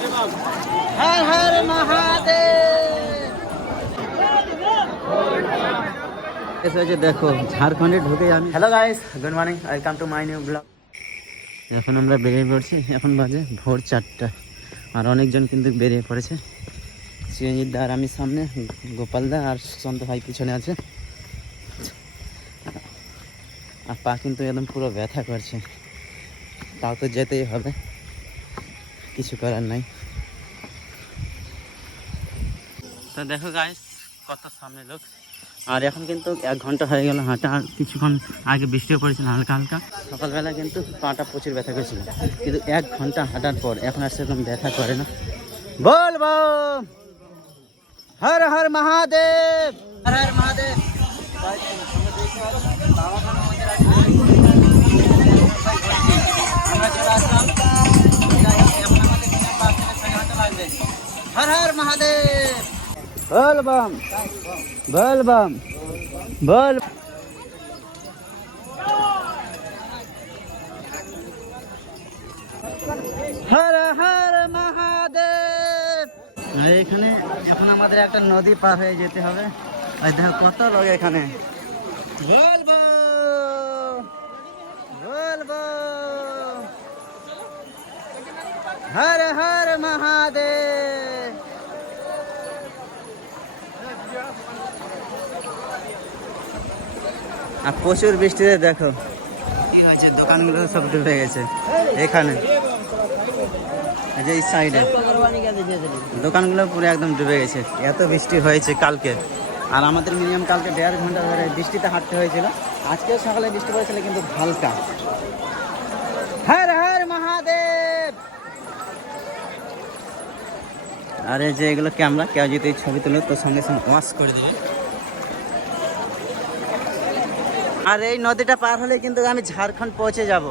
हर हर महादेव। দেখো ঝাড়খণ্ডে ঢুকে আমি। Hello guys, good morning, welcome to my new blog. এখন আমরা বেরিয়ে পড়ছি, এখন বাজে ভোর 4টা আর অনেকজন কিন্তু বেরিয়ে পড়েছে। সিএনজির দা আর আমি সামনে, গোপাল দা আর সুশান্ত ভাই পিছনে আছে। আর পা কিন্তু একদম পুরো ব্যথা করছে, তাও তো যেতেই হবে, কিছু করার নাই। তো দেখো গাইস কত সামনে লোক। আর এখন কিন্তু 1 ঘন্টা হয়ে গেল হাঁটা, আর কিছুক্ষণ আগে বৃষ্টিও পড়েছিল হালকা হালকা। সকালবেলা কিন্তু পাটা প্রচুর ব্যথা করেছিল, কিন্তু 1 ঘন্টা হাঁটার পর এখন আর সেরকম ব্যথা করে না। বল বল, হর হর মহাদেব, হর হর মহাদেব। हर हर महादेव। बोल बम बोल बम बोल। हर हर महादेव। এখানে এখন আমাদের একটা নদী পার হয়ে যেতে হবে। আর দেখো কত লোক এখানে। बोल बम बोल बम, हर हर महादेव। আর প্রচুর বৃষ্টিতে দেখো কি হয়েছে, দোকানগুলো সব ডুবে গেছে। এখানে এই সাইডে দোকানগুলো পুরো একদম ডুবে গেছে, এত বৃষ্টি হয়েছে কালকে। আর আমাদের মিনিমাম কালকে 1.5 ঘন্টা ধরে বৃষ্টিতে হাঁটতে হয়েছিল। আজকেও সকালে বৃষ্টি পড়েছিল কিন্তু হালকা। হর হর মহাদেব। আরে যে এগুলো ক্যামেরা, কেউ যদি ছবি তুলো তো সঙ্গে সঙ্গে ওয়াশ করে দেবে। আর এই নদীটা পার হলে কিন্তু আমি ঝাড়খণ্ড পৌঁছে যাব।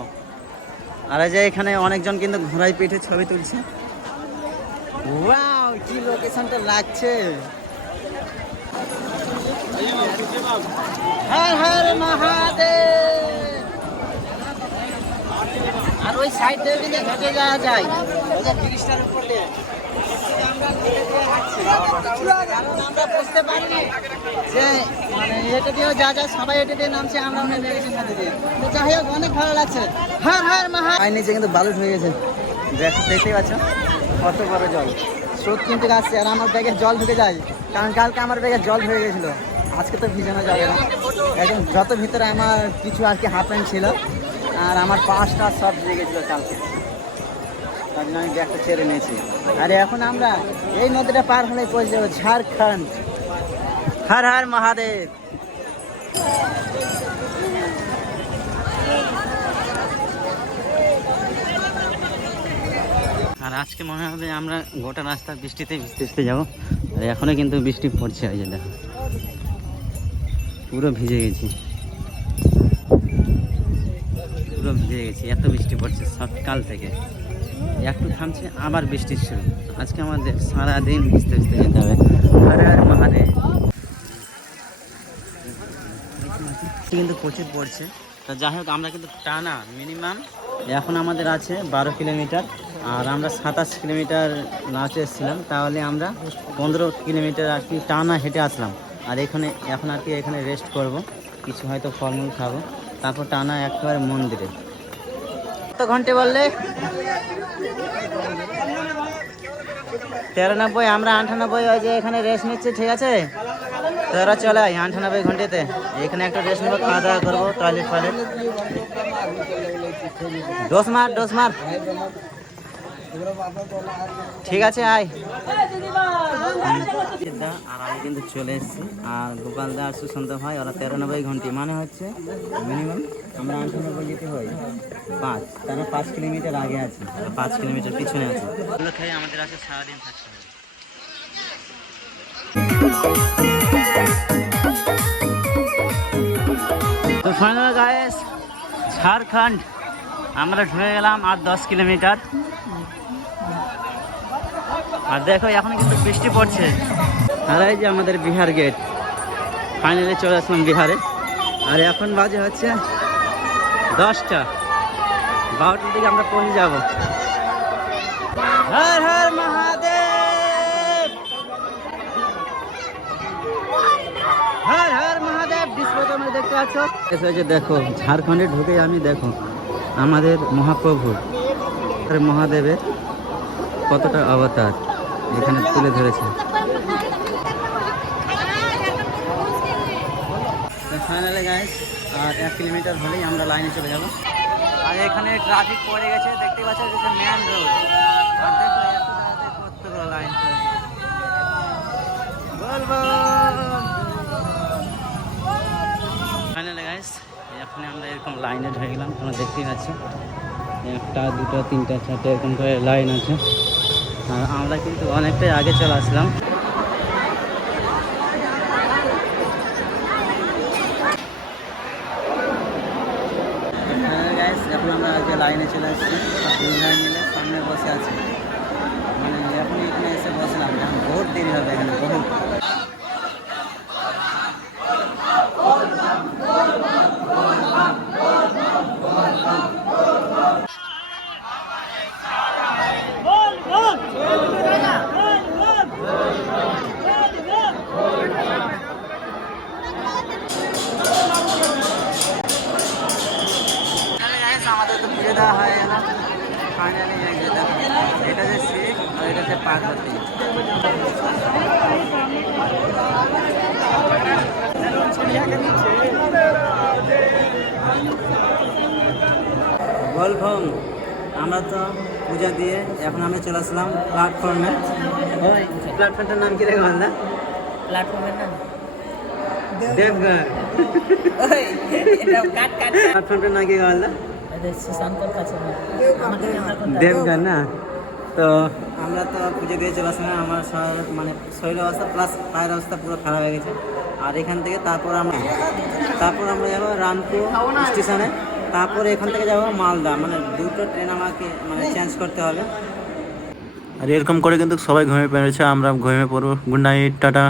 আর এই যে এখানে অনেকজন কিন্তু ঘোড়ায় পিঠে ছবি তুলছে। ওয়াও, কি লোকেশনটা লাগছে। হর হর মহাদেব। আর ওই সাইড থেকে কিন্তু হেঁটে যাওয়া যায়, ওই যে ব্রিজটার উপর দিয়ে। আমরা বুঝতে পারিনি যে মানে এটা দিয়েও যা যা সবাই এটা দিয়ে নামছে, আমরা অনেক লেগেছি নদী দিয়ে। তো যাই হোক, অনেক ভালো লাগছে। হর হর মহাদেব। পায়ের নিচে কিন্তু বালু হয়ে গেছে, দেখতেই পাচ্ছ কত বড় জল। স্রোত কিন্তু আসছে আর আমার ব্যাগে জল ঢুকে যায়, কারণ কালকে আমার ব্যাগে জল হয়ে গেছিল। আজকে তো ভিজানো যাবে না, একদম যত ভিতরে আমার কিছু আর কি হাফ প্যান্ট ছিল আর আমার পাশটা সব ভিজে গেছিলো কালকে, তার জন্য আমি ব্যাগটা ছেড়ে নিয়েছি। আর এখন আমরা এই নদীটা পার হলে পৌঁছে যাবো ঝাড়খণ্ড। হর হর মহাদেব। আর আজকে মনে হবে আমরা গোটা রাস্তা বৃষ্টিতে ভিজতে ভিজতে যাবো। আর এখনো কিন্তু বৃষ্টি পড়ছে, এই যে দেখো পুরো ভিজে গেছি, পুরো ভিজে গেছি, এত বৃষ্টি পড়ছে সকাল থেকে। একটু থামছে আবার বৃষ্টি শুরু। আজকে আমাদের সারাদিন ভিজতে ভিজতে যেতে হবে। হর হর মহাদেব। কিন্তু প্রচুর পড়ছে। তো যাই হোক, আমরা কিন্তু টানা মিনিমাম এখন আমাদের আছে 12 কিলোমিটার, আর আমরা 27 কিলোমিটার লাস্টে এসেছিলাম, তাহলে আমরা 15 কিলোমিটার আর কি টানা হেঁটে আসলাম। আর এখন আর কি এখানে রেস্ট করব, কিছু হয়তো ফলমূল খাবো, তারপর টানা একেবারে মন্দিরে। কত ঘন্টা বললে? 93, আমরা 98। ওই যে এখানে রেস্ট নিচ্ছে, ঠিক আছে? তোরা চলে আয় 98 ঘন্টাতে। এখানে একটা রেস্ট নেবো, খাওয়া দাওয়া করবো, টয়লেট ফয়লেট। ডোজ মার। ঠিক আছে আয়। আর আমি কিন্তু চলে এসেছি, আর গোপাল দা আর সুশান্ত ভাই ওরা 93 ঘন্টা, মানে হচ্ছে মিনিমাম আমরা 98 যেতে হয় 5, তারা 5 কিলোমিটার আগে আছে, 5 কিলোমিটার পিছনে আছে। ওগুলো খেয়ে আমাদের আছে সারাদিন থাকতে হবে। তো ফাইনাল গাইস, ঝাড়খণ্ড আমরা ঢুকে গেলাম আর 10 কিলোমিটার। আর দেখো এখন কিন্তু বৃষ্টি পড়ছে। আর এই যে আমাদের বিহার গেট, ফাইনালি চলে আসলাম বিহারে। আর এখন বাজে হচ্ছে 10টা, 12টার দিকে আমরা পৌঁছে যাব। হর হর পাচ্ছ এসে দেখো ঝাড়খণ্ডে ঢুকে আমি দেখো আমাদের মহাপ্রভু মহাদেবের কতটা অবতার এখানে তুলে ধরেছে। ফাইনালি গাইস আর 1 কিলোমিটার হলেই আমরা লাইনে চলে যাব। আর এখানে ট্রাফিক পড়ে গেছে দেখতে পাচ্ছ, এটা মেন রোড। আর দেখো কতগুলো লাইন ফাইনালি গাইস এখন আমরা এরকম লাইনে ঢুকে গেলাম। তোমরা দেখতেই পাচ্ছ 1টা 2টা 3টা 4টা এরকম করে লাইন আছে। আর আমরা কিন্তু অনেকটাই আগে চলে আসলাম। এখন আমরা আগে লাইনে চলে আসছি, 2 লাইন মিলে সামনে বসে আছি। মানে এখন এখানে এসে বসলাম, এখন বহুত দেরি হবে এখানে বহুত। আমাদের তো পুজো দেওয়া হয়ে গেল ফাইনালি। এটা যে শিখ আর এটা যে পার্বতী। ওয়েলকাম। আমরা তো পূজা দিয়ে এখন আমরা চলে আসলাম প্ল্যাটফর্মে। ওই প্ল্যাটফর্মটার নাম কি রে বল? প্ল্যাটফর্মের নাম দেবগড়। ওই এটা কাট কাট প্ল্যাটফর্মটার নাম কি বল? সুশান্তর কাছে দেবগড় না? তো আমরা তো পুজো দিয়ে চলে আসলাম। আমার মানে শরীরের অবস্থা প্লাস পায়ের অবস্থা পুরো খারাপ হয়ে গেছে। আর এখান থেকে তারপর আমরা যাবো রামপুর স্টেশনে। তারপরে এখান থেকে যাবো মালদা। মানে 2টো ট্রেন আমাকে মানে চেঞ্জ করতে হবে। আর এরকম করে কিন্তু সবাই ঘুমিয়ে পড়েছে, আমরা ঘুমিয়ে পড়বো। Good night, tata.